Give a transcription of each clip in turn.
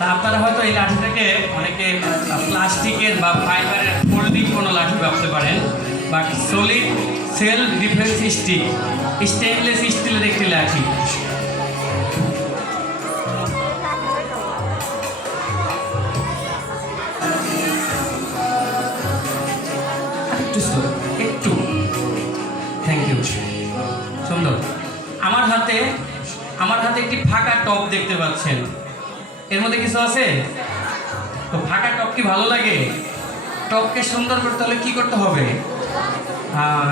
তা আপনারা হয়তো এই লাঠিটাকে অনেকে প্লাস্টিকের বা ফাইবারের ফোল্ডিং কোনো লাঠি ভাবতে পারেন, বা solid self defence stick, stainless স্টিলের একটি লাঠি। একটু থ্যাংক ইউ, সুন্দর। আমার হাতে একটি ফাঁকা টপ দেখতে পাচ্ছেন, এর মধ্যে কিছু আছে? তো ফাঁকা টপ কি ভালো লাগে? টপকে সুন্দর করতে হলে কি করতে হবে?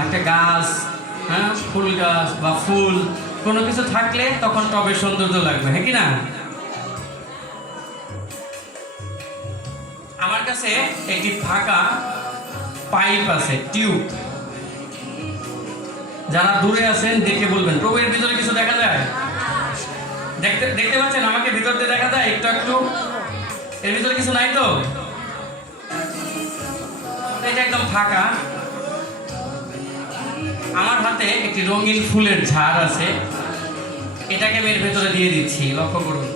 একটা গাছ, হ্যাঁ, ফুল গাছ বা ফুল কোনো কিছু থাকলে তখন টবের সৌন্দর্য লাগবে, হ্যাঁ কি না? আমার কাছে একটি ফাঁকা পাইপ আছে, টিউব। যারা দূরে আছেন দেখে বলবেন, প্রভু এর ভিতরে কিছু দেখা যায়? দেখতে পাচ্ছেন আমাকে ভিতর দিয়ে দেখা যায় একটু একটু? এর ভিতরে কিছু নাই তো? এটা একদম ফাঁকা। আমার হাতে একটি রঙিন ফুলের ঝাড় আছে, এটাকে আমি এর ভেতরে দিয়ে দিচ্ছি, লক্ষ্য করুন।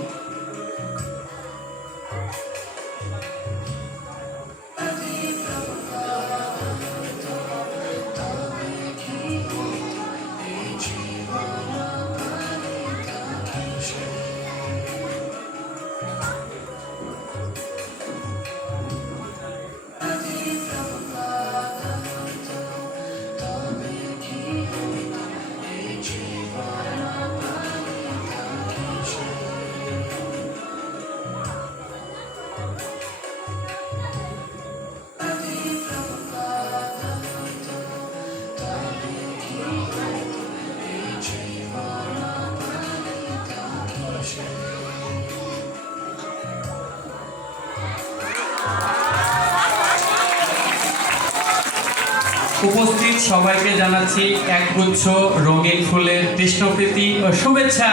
উপস্থিত সবাইকে জানাচ্ছি একগুচ্ছ রঙিন ফুলের কৃষ্ণপ্রীতি ও শুভেচ্ছা।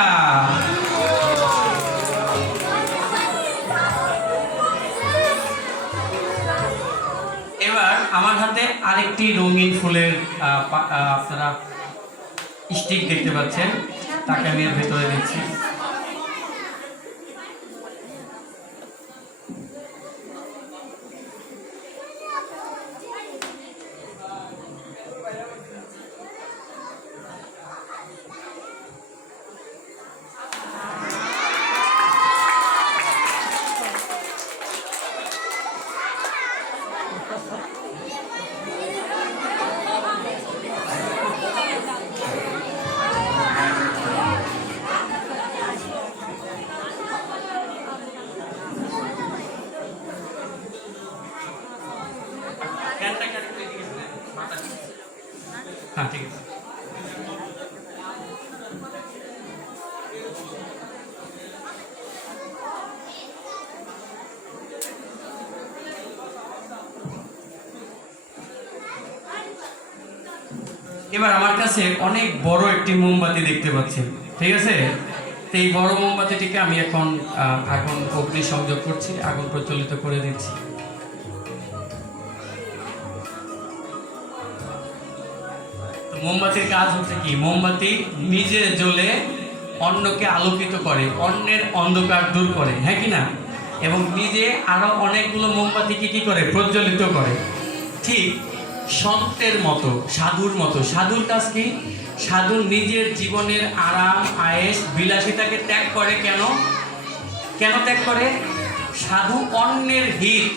এবার আমার হাতে আরেকটি রঙিন ফুলের আপনারা স্টিক দেখতে পাচ্ছেন, তাকে আমি এর ভেতরে দিচ্ছি। হ্যাঁ, ঠিক আছে। এবার আমার কাছে অনেক বড় একটি মোমবাতি দেখতে পাচ্ছেন, ঠিক আছে? তো এই বড় মোমবাতিটিকে আমি এখন আগুন অগ্নি সংযোগ করছি, আগুন প্রচলিত করে দিচ্ছি। মোমবাতির কাজ হচ্ছে কি? মোমবাতি নিজে জ্বলে অন্যকে আলোকিত করে, অন্যের অন্ধকার দূর করে, হ্যাঁ কি না? এবং নিজে আরো অনেকগুলো মোমবাতিকে কি করে? প্রজ্বলিত করে। ঠিক সন্তের মতো, সাধুর মতো। সাধুর কাজ কি? সাধু নিজের জীবনের আরাম আয়েশ বিলাসিতাকে ত্যাগ করে। কেন ত্যাগ করে? সাধু অন্যের হিত,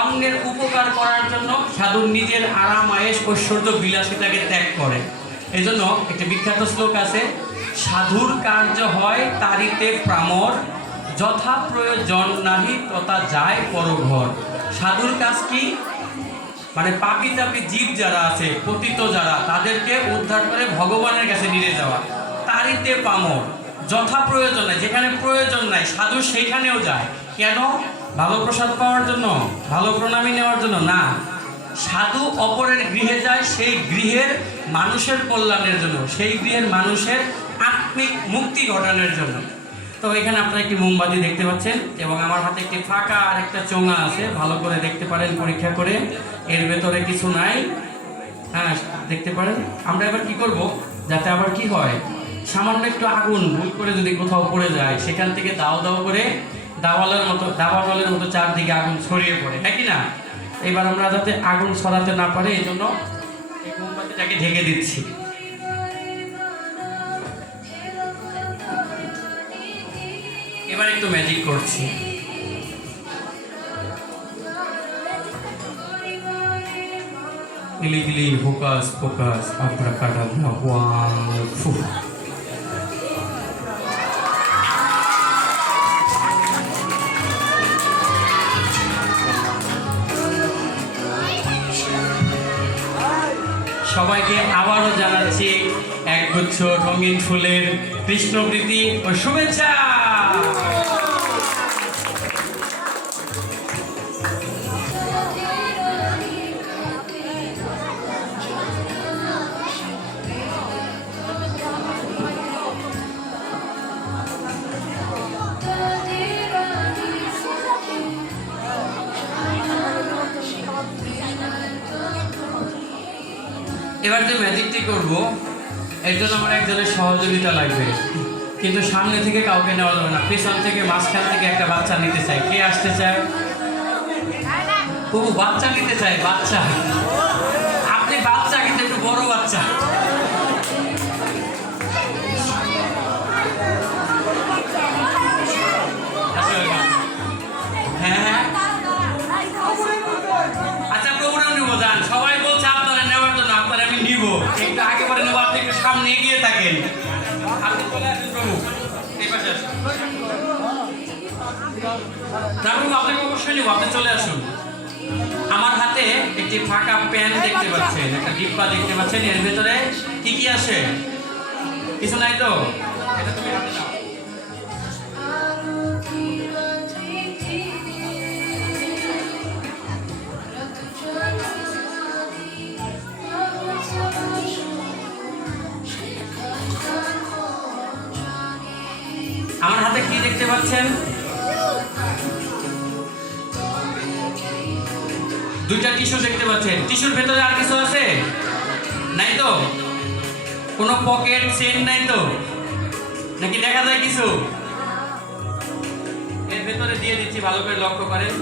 অন্যের উপকার করার জন্য সাধু নিজের আরাম আয়েশ ঐশ্বর্য বিলাসিতাকে ত্যাগ করে। এই জন্য একটি বিখ্যাত শ্লোক আছে, সাধুর কার্য হয় তারিতে প্রামর, যথা প্রয়োজন নাহি তথা যায় পরঘর। সাধুর কাজ কি? মানে পাপি তাপি জীব যারা আছে, পতিত যারা, তাদেরকে উদ্ধার করে ভগবানের কাছে নিয়ে যাওয়া। তারিতে পামর, যথা প্রয়োজন নাই, যেখানে প্রয়োজন নাই সাধু সেইখানেও যায়। কেন? ভালো প্রসাদ পাওয়ার জন্য, ভালো প্রণামী নেওয়ার জন্য না। সাধু অপরের গৃহে যায় সেই গৃহের মানুষের কল্যাণের জন্য, সেই গৃহের মানুষের আত্মিক মুক্তি ঘটানোর জন্য। তো এখানে আপনারা একটি মোমবাতি দেখতে পাচ্ছেন এবং আমার হাতে একটি ফাঁকা আর একটা চোঙা আছে, ভালো করে দেখতে পারেন পরীক্ষা করে, এর ভেতরে কিছু নাই। হ্যাঁ, দেখতে পারেন। আমরা এবার কি করব, যাতে আবার কি হয়, সামান্য একটু আগুন ভুল করে যদি কোথাও পড়ে যায়, সেখান থেকে দাও দাও করে দাবানলের মতো চারদিকে আগুন ছড়িয়ে পড়ে, হ্যাঁ কি না? এবার আমরা যাতে আগুন ছড়াতে না পারে এই জন্য এই মোমবাতিটাকে ঢেকে দিচ্ছি। এবার একটু ম্যাজিক করছি। ইলিগিলি ফোকাস ফোকাস আব্রাকাডাব্রা ওয়াং ফু। সবাইকে আবারও জানাচ্ছি একগুচ্ছ রঙিন ফুলের কৃষ্ণপ্রীতি ও শুভেচ্ছা। এবার যে ম্যাজিকটি করবো এর জন্য আমার একজনের সহযোগিতা লাগবে, কিন্তু সামনে থেকে কাউকে নেওয়া যাবে না, পেছন থেকে মাঝখান থেকে একটা বাচ্চা নিতে চাই। কে আসতে চায়? প্রভু বাচ্চা নিতে চাই। বাচ্চা, আপনি বাচ্চা কিন্তু একটু বড় বাচ্চা। হ্যাঁ হ্যাঁ, আচ্ছা প্রোগ্রাম নিব, যান। সবাই বলছে আপনারা নেওয়ার জন্য, আপনারা আমি নিব। একটু আগে পরে নেবো, আপনি একটু সামনে এগিয়ে থাকেন। আপনি চলে আসুন প্রভু, এই পাশে আসুন। না প্রভু, আপনাকে অবশ্যই নিব, আপনি চলে আসুন। আমার হাতে একটি ফাঁকা প্যান দেখতে পাচ্ছেন, একটা ডিব্বা দেখতে পাচ্ছেন। এর ভেতরে কি কি আছে? কিছু নাই তো? এটা তুমি হাতে নাও। আমার হাতে কি দেখতে পাচ্ছেন? দুইটা টিস্যু দেখতে পাচ্ছেন। টিস্যুর ভেতরে আর কিছু আছে? নাই তো? কোনো পকেট চেন নাই তো? নাকি দেখা যায় কিছু? এর ভেতরে দিয়ে দিচ্ছি, ভালো করে লক্ষ্য করেন।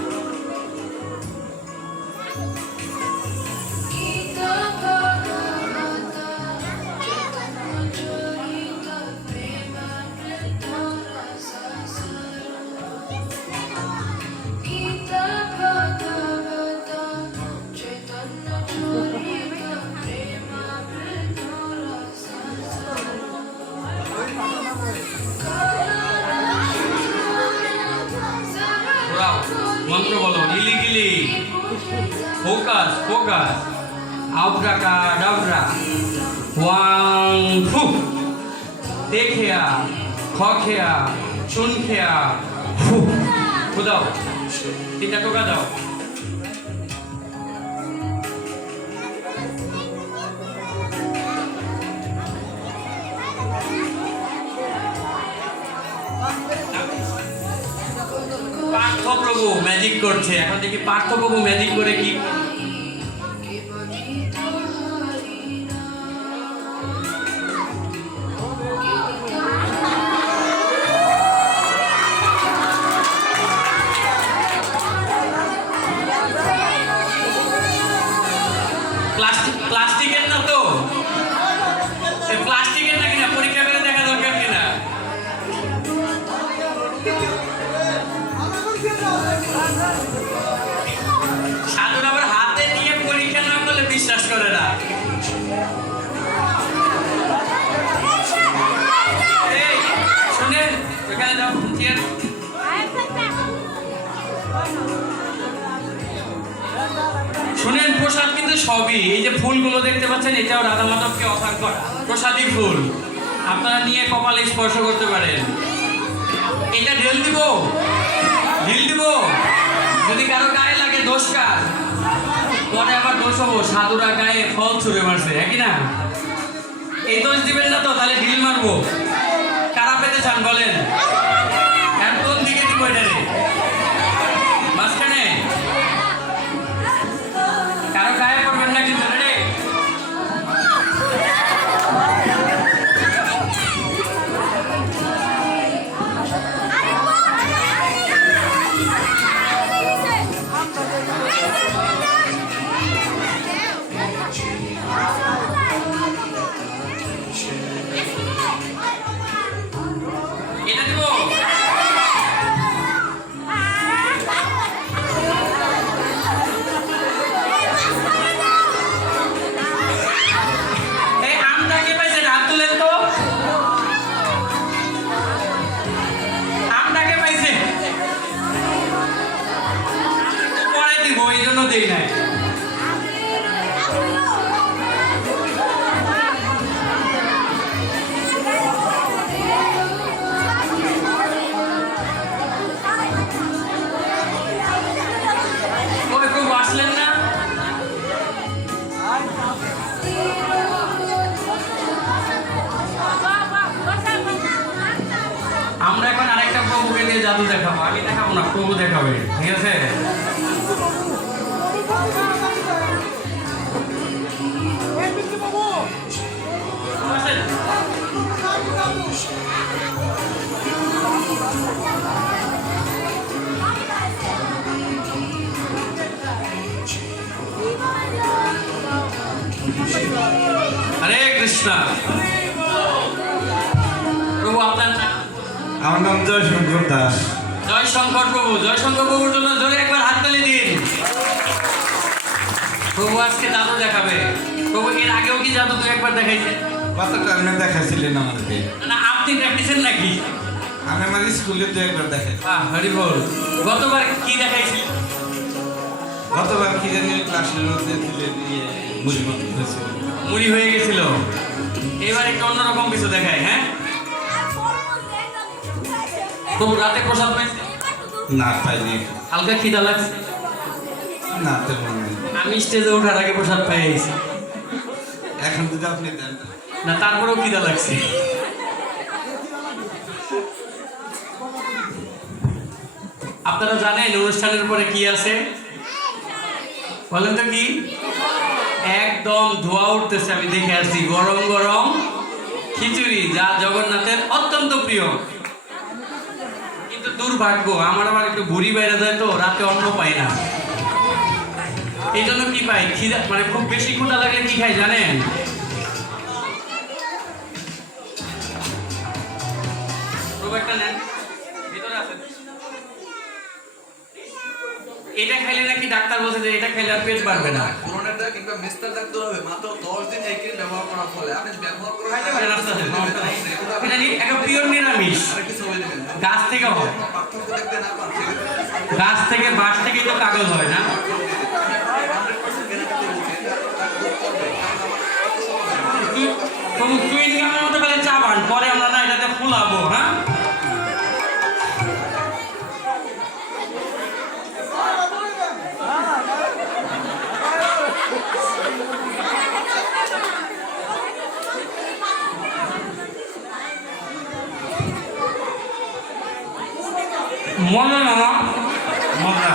মন্ত্র বলো, ইলিগিলি ফোকাস ফোকাস আব্রাকাডাব্রা ওয়াং ফু। দেখেয়া খেয়া চুন খেয়া ফু। দাও, তিনটা টোকা দাও। পার্থপ্রভু ম্যাজিক করছে। এখন দেখি পার্থপ্রভু ম্যাজিক করে কি। প্লাস্টিকের না তো? প্লাস্টিকের না কিনা পরীক্ষা করে দেখা দরকার কিনা? সাধুর আবার হাতে নিয়ে পরীক্ষা না করলে বিশ্বাস করে না। শুনেন, ওখানে যাও। শুনেন, প্রসাদ কিন্তু সবই। এই যে ফুলগুলো দেখতে পাচ্ছেন, এটাও রাধা মাধবকে অফার করা প্রসাদী ফুল। আপনারা নিয়ে কপালে স্পর্শ করতে পারেন। এটা ঢেল দিব, ঢিল দিব। যদি কারো গায়ে লাগে দোষ কার? পরে আবার দোষ হবো, সাধুরা গায়ে ফল ছুঁড়ে মারছে, একই না? এই দোষ দিবেন না তো, তাহলে ঢিল মারবো। কারা পেতে চান বলেন? কোন দিকে দিব? এটা রে মাঝখানে? কারো গায়ে পড়বেন না কিন্তু রে। জন্য দেই নাই। ওই প্রভু আসলেন না? আমরা এখন আরেকটা প্রভুকে দিয়ে জাদু দেখাবো। আমি দেখাবো না, প্রভু দেখাবে, ঠিক আছে? হরে কৃষ্ণ। প্রভু আপনার নাম? আমার নাম জয়শঙ্কর দাস। জয় শঙ্কর প্রভু। জয় শঙ্কর প্রভুর জন্য জোরে একবার হাত তালি দিন। প্রভু আজকে জাদু দেখাবে। প্রভু এর আগেও কি জাদু তুই একবার দেখাইছে? কত টাইমে দেখাইছিলেন আমাদেরকে? না আপনি দেখাইছেন নাকি? আমি আমার স্কুলে তো একবার দেখাই। হরি বল। গতবার কি দেখাইছিল? গতবার কি জানি ক্লাসের মধ্যে দিলে দিয়ে মুড়ি মতো হয়েছিল। মুড়ি হয়ে গেছিল। এবার একটু অন্যরকম কিছু দেখায়। হ্যাঁ প্রভু রাতে প্রসাদ পাইছে? না পাইনি। হালকা খিদা লাগছে? না তেমন নেই। আমি স্টেজে ওঠার আগে প্রসাদ পাই আইছি। এখন যদি আপনি দেন না তারপরেও খিদা লাগছে। আপনারা জানেন অনুষ্ঠানের পরে কি আছে? বলেন তো কি? একদম ধোয়া উঠতেছে, আমি দেখে আসছি। গরম গরম খিচুড়ি, যা জগন্নাথের অত্যন্ত প্রিয়। কিন্তু দুর্ভাগ্য, আমার আবার একটু ঘুরি বাইরে যায় তো, রাতে অন্ন পাই না। এই জন্য কি পাই? খিদা, মানে খুব বেশি ক্ষুধা লাগলে কি খাই জানেন? একটা নেন, ভিতরে আছে। এটা খাইলে নাকি ডাক্তার বলছে যে এটা খাইলে আর পেট বাড়বে না। করোনাটা কিংবা মিস্টার ডাক্তার হবে মাত্র 10 দিন এই ক্রিম ব্যবহার করার ফলে আপনি ব্যবহার করেন এটা একটা পিওর নিরামিষ, আরেকটু ছবি দিবেন গাছ থেকে হয়। পার্থক্য দেখতে না পান গাছ থেকে, বাঁশ থেকেই তো কাগজ হয় না? 100% গ্যারান্টি তুই ইনকামের মতো খালি চা বান, পরে আমরা না এটাতে ফুলাবো। হ্যাঁ মনে না মজা।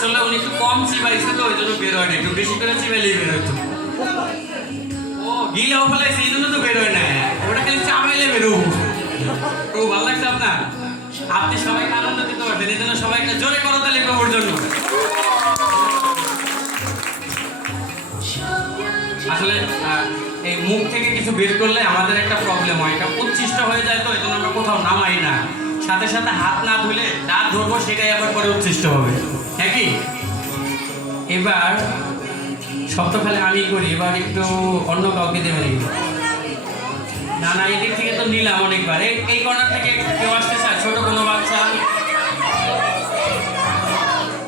আসলে উনি একটু কম চিবাইছে তো ওই জন্য বের হয় না, একটু বেশি করে চিবাইলেই বের হইতো। ও গিলাও ফেলাইছে এই জন্য তো বের হয় না, ওটা খালি চাবাইলে বেরো। ও ভালো লাগছে আপনার? আপনি সবাইকে আনন্দ দিতে পারবেন, এই জন্য সবাইকে জোরে করতালি প্রভুর জন্য। আসলে এই মুখ থেকে কিছু বের করলে আমাদের একটা প্রবলেম হয়, এটা উচ্ছিষ্ট হয়ে যায়, তো এই জন্য আমরা কোথাও নামাই না, সাথে সাথে হাত না ধুলে দাঁত ধরবো, সেটাই আবার পরে উচ্ছিষ্ট হবে, হ্যাঁ কি? এবার শব্দ খালি আমি করি, এবার একটু অন্য কাউকে দেবেন। না না, এদিক থেকে তো নিলাম অনেকবার, এই কর্নার থেকে কেউ আসতে চায়, ছোট কোনো বাচ্চা?